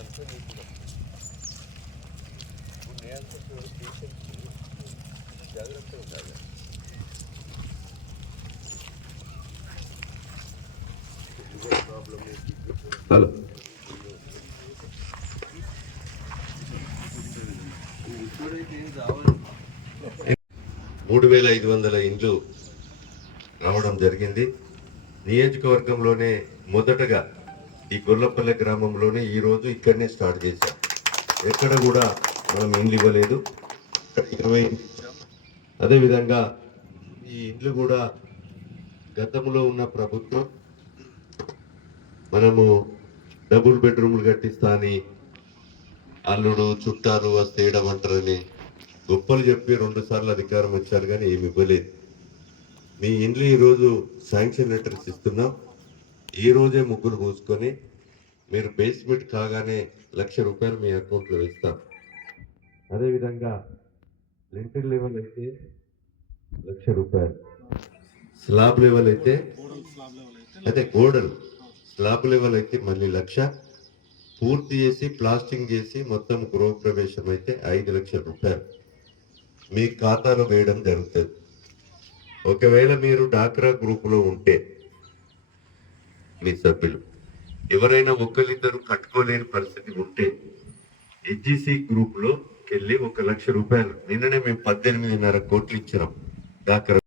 అంతా నీకు నేను పేషెంట్ జాగ్రత్తగా ఉండాలి. ప్రాబ్లమ్ హలో 3500 ఇండ్లు రావడం జరిగింది. నియోజకవర్గంలోనే మొదటగా ఈ గొల్లపల్లె గ్రామంలోనే ఈరోజు ఇక్కడనే స్టార్ట్ చేశాం. ఎక్కడ కూడా మనం ఇండ్లు ఇవ్వలేదు, 20 ఇండ్లు ఇచ్చాం. అదేవిధంగా ఈ ఇండ్లు కూడా గతంలో ఉన్న ప్రభుత్వం మనము డబుల్ బెడ్రూమ్లు కట్టిస్తా అని అల్లుడు చుట్టాలు వస్తే ఏడమంటారని గొప్పలు చెప్పి 2 సార్లు అధికారం వచ్చారు, కానీ ఏమి ఇవ్వలేదు. మీ ఇండ్లు ఈరోజు శాంక్షన్ లెటర్స్ ఇస్తున్నాం. ఈ రోజే ముగ్గులు పూసుకొని మీరు బేస్మెంట్ కాగానే ₹1,00,000 మీ అకౌంట్లో వేస్తాం. అదేవిధంగా లింటర్ లెవెల్ అయితే ₹1,00,000, స్లాబ్ లెవెల్ అయితే అదే గోడలు స్లాబ్ లెవెల్ అయితే మళ్ళీ 1,00,000, పూర్తి చేసి ప్లాస్టింగ్ చేసి మొత్తం గృహప్రవేశం అయితే ₹5,00,000 మీ ఖాతాలో వేయడం జరుగుతుంది. ఒకవేళ మీరు డాక్రా గ్రూపులో ఉంటే మీ సభ్యులు ఎవరైనా ఒకరిద్దరు కట్టుకోలేని పరిస్థితి ఉంటే హెచ్జిసి గ్రూప్ లోకి వెళ్ళి ₹1,00,000 నిన్ననే మేము 18.5 కోట్లు ఇచ్చినాం డాక్రా